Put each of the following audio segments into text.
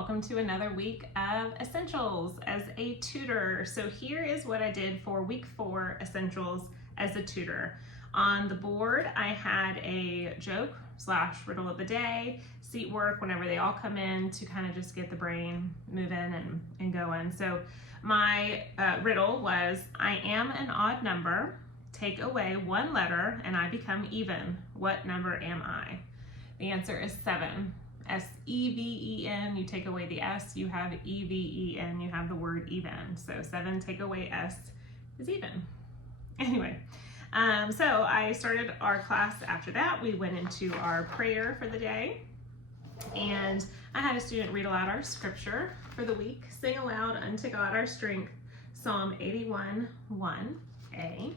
welcome to another week of Essentials as a tutor. So here is what I did for week 4 Essentials as a tutor. On the board, I had a joke / riddle of the day, seat work whenever they all come in to kind of just get the brain moving and going. So my riddle was, I am an odd number, take away one letter and I become even. What number am I? The answer is 7. S-E-V-E-N, you take away the S, you have E-V-E-N, you have the word even. So 7 take away S is even. Anyway, so I started our class after that. We went into our prayer for the day, and I had a student read aloud our scripture for the week. Sing aloud unto God our strength, Psalm 81:1a.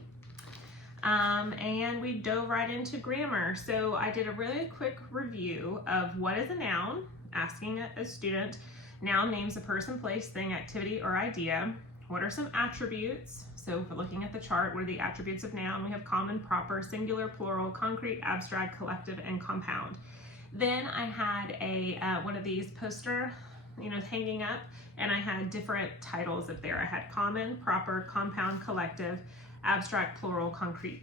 And we dove right into grammar. So I did a really quick review of what is a noun, asking a student, noun names a person, place, thing, activity, or idea. What are some attributes? So if we're looking at the chart, what are the attributes of noun? We have common, proper, singular, plural, concrete, abstract, collective, and compound. Then I had a one of these poster, hanging up, and I had different titles up there. I had common, proper, compound, collective, abstract, plural, concrete.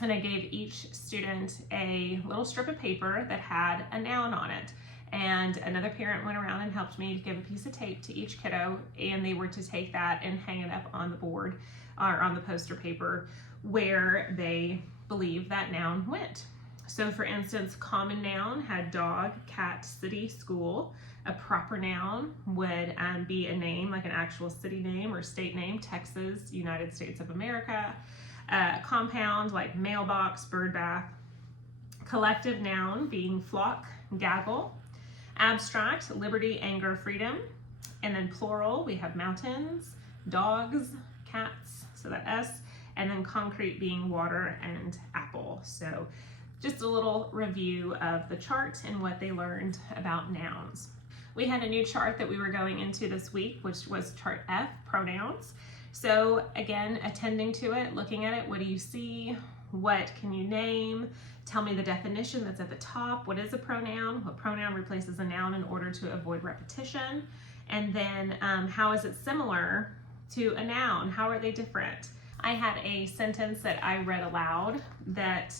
And I gave each student a little strip of paper that had a noun on it. And another parent went around and helped me to give a piece of tape to each kiddo, and they were to take that and hang it up on the board or on the poster paper where they believe that noun went. So for instance, common noun had dog, cat, city, school. A proper noun would be a name, like an actual city name or state name, Texas, United States of America. Compound, like mailbox, bird bath. Collective noun being flock, gaggle. Abstract, liberty, anger, freedom. And then plural, we have mountains, dogs, cats, so that S. And then concrete being water and apple. So just a little review of the chart and what they learned about nouns. We had a new chart that we were going into this week, which was chart F, pronouns. So again, attending to it, looking at it, what do you see? What can you name? Tell me the definition that's at the top. What is a pronoun? What pronoun replaces a noun in order to avoid repetition? And then how is it similar to a noun? How are they different? I had a sentence that I read aloud that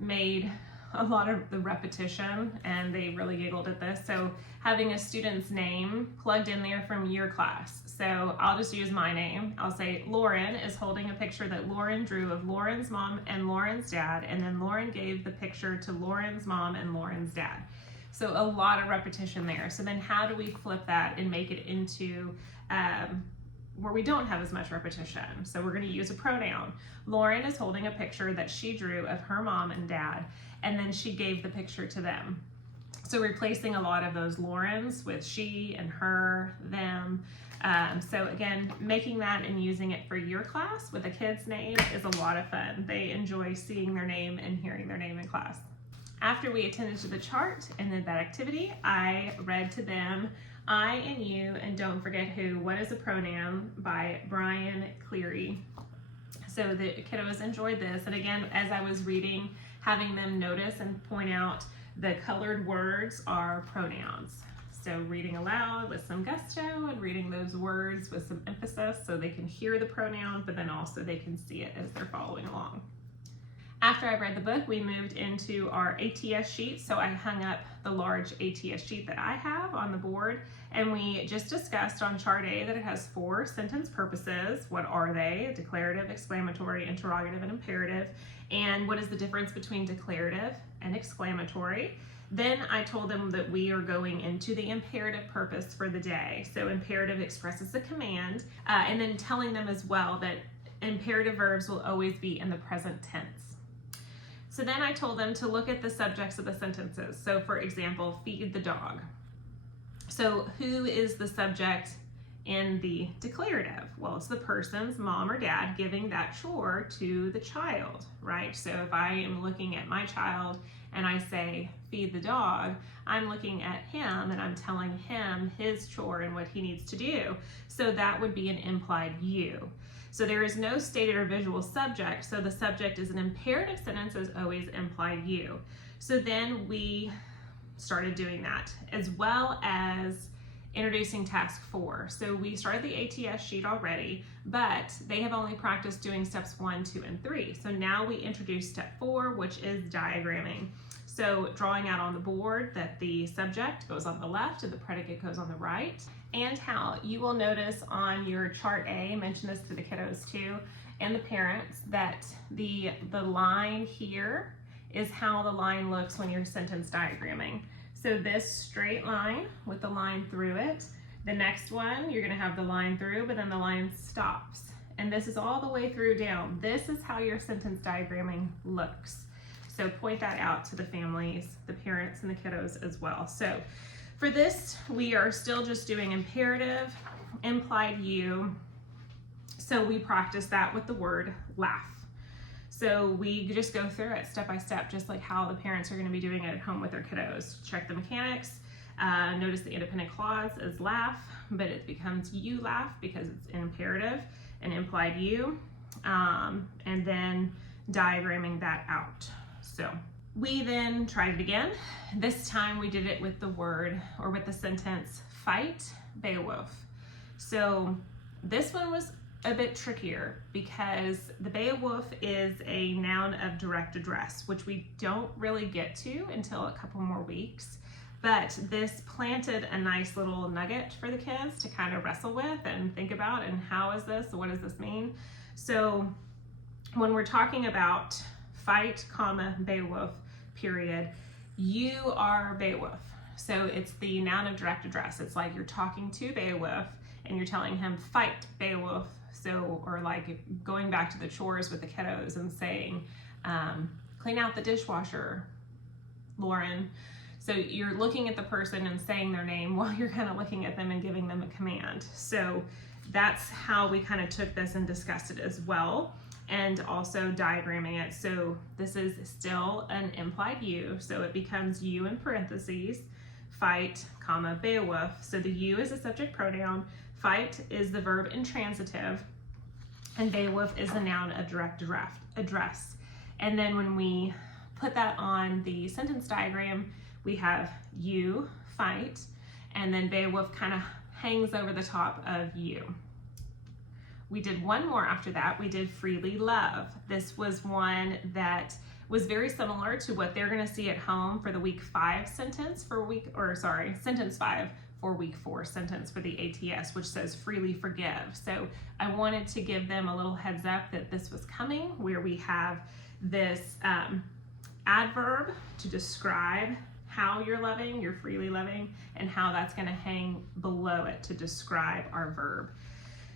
made a lot of the repetition, and they really giggled at this. So having a student's name plugged in there from your class. So I'll just use my name. I'll say Lauren is holding a picture that Lauren drew of Lauren's mom and Lauren's dad, and then Lauren gave the picture to Lauren's mom and Lauren's dad. So a lot of repetition there. So then how do we flip that and make it into where we don't have as much repetition? So we're going to use a pronoun. Lauren is holding a picture that she drew of her mom and dad, and then she gave the picture to them. So replacing a lot of those Laurens with she and her, them. So again, making that and using it for your class with a kid's name is a lot of fun. They enjoy seeing their name and hearing their name in class. After we attended to the chart and did that activity, I read to them I and You and Don't Forget Who, What is a Pronoun by Brian Cleary. So the kiddos enjoyed this. And again, as I was reading, having them notice and point out the colored words are pronouns. So reading aloud with some gusto and reading those words with some emphasis so they can hear the pronoun, but then also they can see it as they're following along. After I read the book, we moved into our ATS sheet. So I hung up the large ATS sheet that I have on the board, and we just discussed on chart A that it has 4 sentence purposes. What are they? Declarative, exclamatory, interrogative, and imperative. And what is the difference between declarative and exclamatory? Then I told them that we are going into the imperative purpose for the day. So imperative expresses a command, and then telling them as well that imperative verbs will always be in the present tense. So then I told them to look at the subjects of the sentences. So for example, feed the dog. So who is the subject in the declarative? Well, it's the person's mom or dad giving that chore to the child, right? So if I am looking at my child and I say, feed the dog, I'm looking at him and I'm telling him his chore and what he needs to do. So that would be an implied you. So there is no stated or visual subject, so the subject is an imperative sentence is always implied you. So then we started doing that, as well as introducing task 4. So we started the ATS sheet already, but they have only practiced doing steps 1, 2, and 3. So now we introduce step 4, which is diagramming. So drawing out on the board that the subject goes on the left and the predicate goes on the right, and how you will notice on your chart A, mention this to the kiddos too, and the parents, that the line here is how the line looks when you're sentence diagramming. So this straight line with the line through it, the next one, you're gonna have the line through, but then the line stops. And this is all the way through down. This is how your sentence diagramming looks. So point that out to the families, the parents, and the kiddos as well. So for this, we are still just doing imperative, implied you. So we practice that with the word laugh. So we just go through it step by step, just like how the parents are going to be doing it at home with their kiddos. Check the mechanics. Notice the independent clause is laugh, but it becomes you laugh because it's an imperative, and implied you, and then diagramming that out. So we then tried it again. This time we did it with the word, or with the sentence, fight Beowulf. So this one was a bit trickier because the Beowulf is a noun of direct address, which we don't really get to until a couple more weeks. But this planted a nice little nugget for the kids to kind of wrestle with and think about, and how is this, what does this mean? So when we're talking about fight, comma, Beowulf, period, you are Beowulf. So it's the noun of direct address. It's like you're talking to Beowulf and you're telling him, fight Beowulf. So, or like going back to the chores with the kiddos and saying, clean out the dishwasher, Lauren. So you're looking at the person and saying their name while you're kind of looking at them and giving them a command. So that's how we kind of took this and discussed it as well, and also diagramming it. So this is still an implied you, so it becomes you in parentheses, fight, comma, Beowulf. So the you is a subject pronoun, fight is the verb intransitive, and Beowulf is the noun of direct address. And then when we put that on the sentence diagram, we have you, fight, and then Beowulf kind of hangs over the top of you. We did one more after that. We did freely love. This was one that was very similar to what they're going to see at home for the week 5 sentence sentence 5 for week 4 sentence for the ATS, which says freely forgive. So I wanted to give them a little heads up that this was coming, where we have this adverb to describe how you're loving, you're freely loving, and how that's going to hang below it to describe our verb.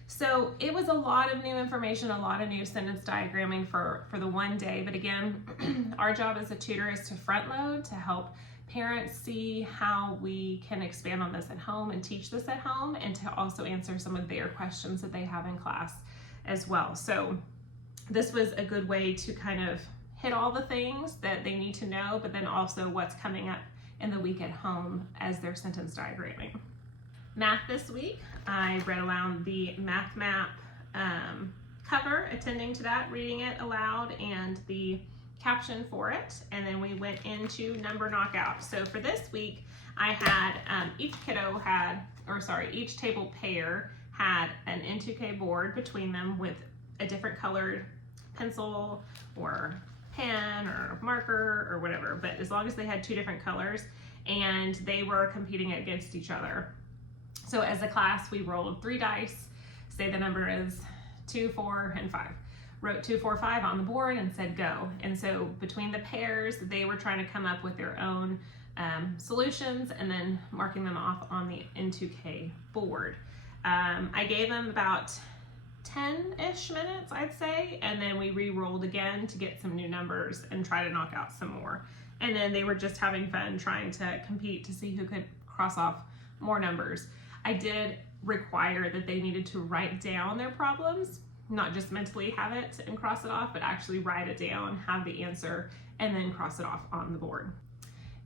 So it was a lot of new information, a lot of new sentence diagramming for the one day. But again, our job as a tutor is to front load, to help parents see how we can expand on this at home and teach this at home, and to also answer some of their questions that they have in class as well. So this was a good way to kind of hit all the things that they need to know, but then also what's coming up in the week at home as their sentence diagramming. Math this week, I read aloud the math map cover, attending to that, reading it aloud, and the caption for it, and then we went into number knockout. So for this week, I had each table pair had an N2K board between them with a different colored pencil or pen or marker or whatever, but as long as they had 2 different colors, and they were competing against each other. So as a class, we rolled 3 dice, say the number is 2, 4, and 5. Wrote 2, 4, 5 on the board and said go. And so between the pairs, they were trying to come up with their own solutions and then marking them off on the N2K board. I gave them about 10-ish minutes, I'd say, and then we re-rolled again to get some new numbers and try to knock out some more. And then they were just having fun trying to compete to see who could cross off more numbers. I did require that they needed to write down their problems, not just mentally have it and cross it off, but actually write it down, have the answer, and then cross it off on the board.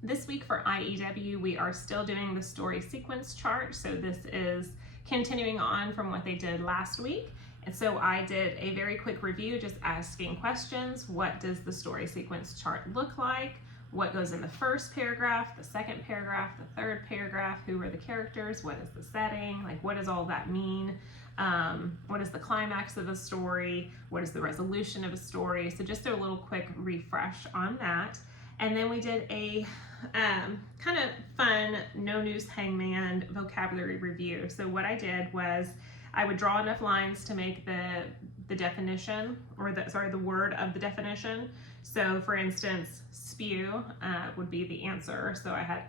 This week for IEW, we are still doing the story sequence chart. So this is continuing on from what they did last week. And so I did a very quick review, just asking questions. What does the story sequence chart look like? what goes in the first paragraph, the second paragraph, the third paragraph, who are the characters, what is the setting, like what does all that mean, what is the climax of a story, what is the resolution of a story. So just a little quick refresh on that. And then we did a kind of fun no news hangman vocabulary review. So what I did was I would draw enough lines to make the definition, or the word of the definition. So for instance, spew would be the answer. So I had,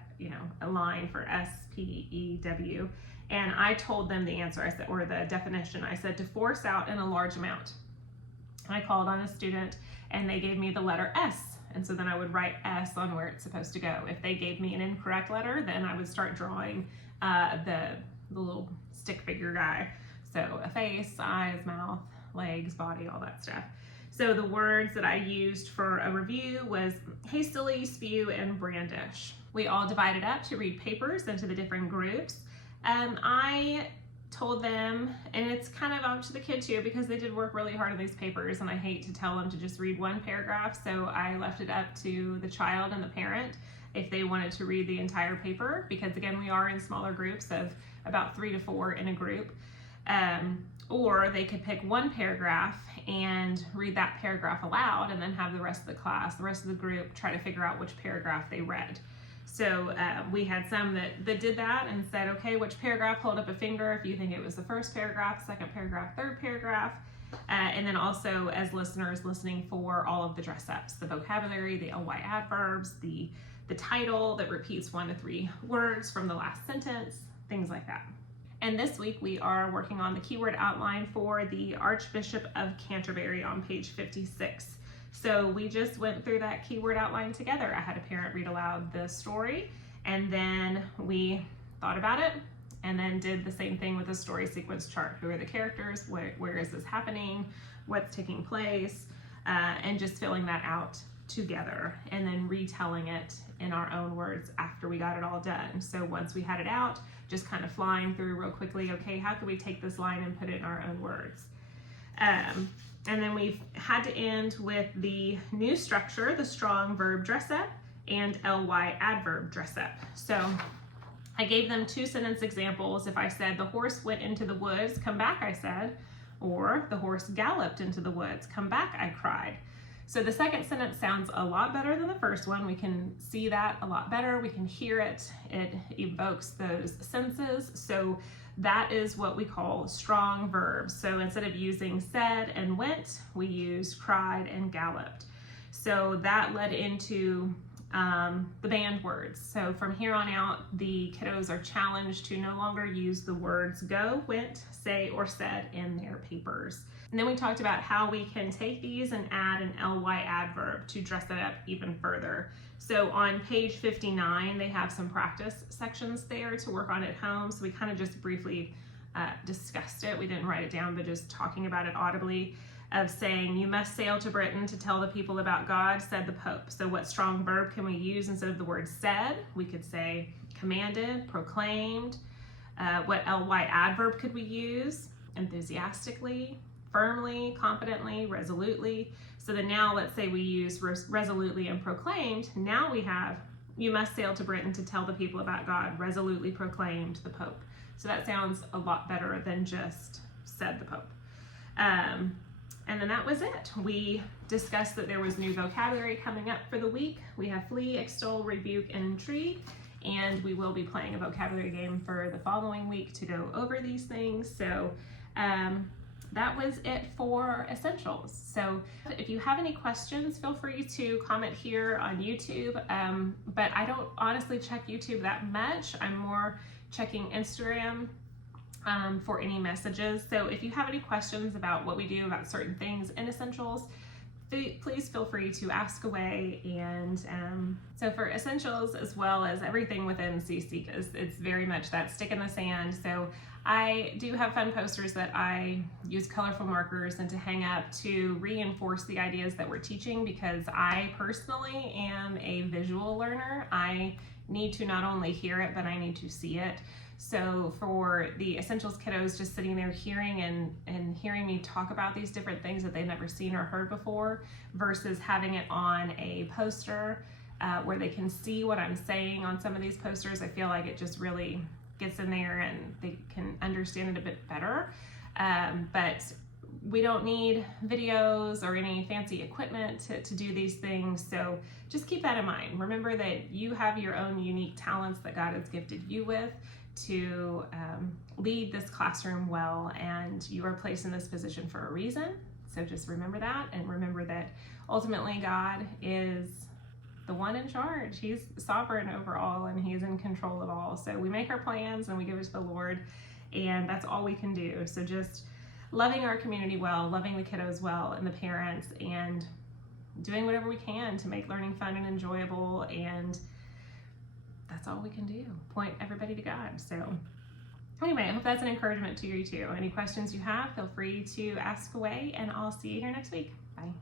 a line for SPEW, and I told them the answer, or the definition. I said to force out in a large amount. I called on a student and they gave me the letter S. And so then I would write S on where it's supposed to go. If they gave me an incorrect letter, then I would start drawing the little stick figure guy. So a face, eyes, mouth, legs, body, all that stuff. So the words that I used for a review was hastily, spew, and brandish. We all divided up to read papers into the different groups. I told them, and it's kind of up to the kid too, because they did work really hard on these papers, and I hate to tell them to just read one paragraph, so I left it up to the child and the parent if they wanted to read the entire paper, because again, we are in smaller groups of about 3 to 4 in a group. Or they could pick one paragraph and read that paragraph aloud, and then have the rest of the class, the rest of the group, try to figure out which paragraph they read. So we had some that did that and said, okay, which paragraph, hold up a finger if you think it was the first paragraph, second paragraph, third paragraph. And then also as listeners, listening for all of the dress ups, the vocabulary, the ly adverbs, the title that repeats 1 to 3 words from the last sentence, things like that. And this week we are working on the keyword outline for the Archbishop of Canterbury on page 56. So we just went through that keyword outline together. I had a parent read aloud the story, and then we thought about it, and then did the same thing with the story sequence chart. Who are the characters? Where is this happening? What's taking place? And just filling that out together, and then retelling it in our own words after we got it all done. So once we had it out, just kind of flying through real quickly, okay, how can we take this line and put it in our own words? And then we've had to end with the new structure, the strong verb dress up and ly adverb dress up. So I gave them 2 sentence examples. If I said the horse went into the woods, come back, I said, or the horse galloped into the woods, come back, I cried. So the second sentence sounds a lot better than the first one. We can see that a lot better. We can hear it. It evokes those senses. So that is what we call strong verbs. So instead of using said and went, we used cried and galloped. So that led into the banned words. So from here on out, the kiddos are challenged to no longer use the words go, went, say, or said in their papers. And then we talked about how we can take these and add an ly adverb to dress it up even further. So on page 59, they have some practice sections there to work on at home. So we kind of just briefly discussed it. We didn't write it down, but just talking about it audibly, of saying, you must sail to Britain to tell the people about God, said the Pope. So what strong verb can we use instead of the word said? We could say commanded, proclaimed. What ly adverb could we use? Enthusiastically, firmly, confidently, resolutely. So then now let's say we use resolutely and proclaimed. Now we have, you must sail to Britain to tell the people about God, resolutely proclaimed the Pope. So that sounds a lot better than just said the Pope. And then that was it. We discussed that there was new vocabulary coming up for the week. We have flee, extol, rebuke, and intrigue. And we will be playing a vocabulary game for the following week to go over these things. So that was it for essentials. So if you have any questions, feel free to comment here on YouTube. But I don't honestly check YouTube that much. I'm more checking Instagram for any messages. So if you have any questions about what we do about certain things in essentials, please feel free to ask away. And so for essentials, as well as everything within CC, it's very much that stick in the sand. So I do have fun posters that I use colorful markers and to hang up to reinforce the ideas that we're teaching, because I personally am a visual learner. I need to not only hear it, but I need to see it. So for the essentials kiddos just sitting there hearing and hearing me talk about these different things that they've never seen or heard before, versus having it on a poster, where they can see what I'm saying on some of these posters. I feel like it just really gets in there and they can understand it a bit better. But we don't need videos or any fancy equipment to do these things. So just keep that in mind. Remember that you have your own unique talents that God has gifted you with to lead this classroom well, and you are placed in this position for a reason. So just remember that, and remember that ultimately God is the one in charge. He's sovereign over all, and He's in control of all. So we make our plans and we give it to the Lord, and that's all we can do. So just loving our community well, loving the kiddos well, and the parents, and doing whatever we can to make learning fun and enjoyable, and that's all we can do. Point everybody to God. So anyway, I hope that's an encouragement to you too. Any questions you have, feel free to ask away, and I'll see you here next week. Bye.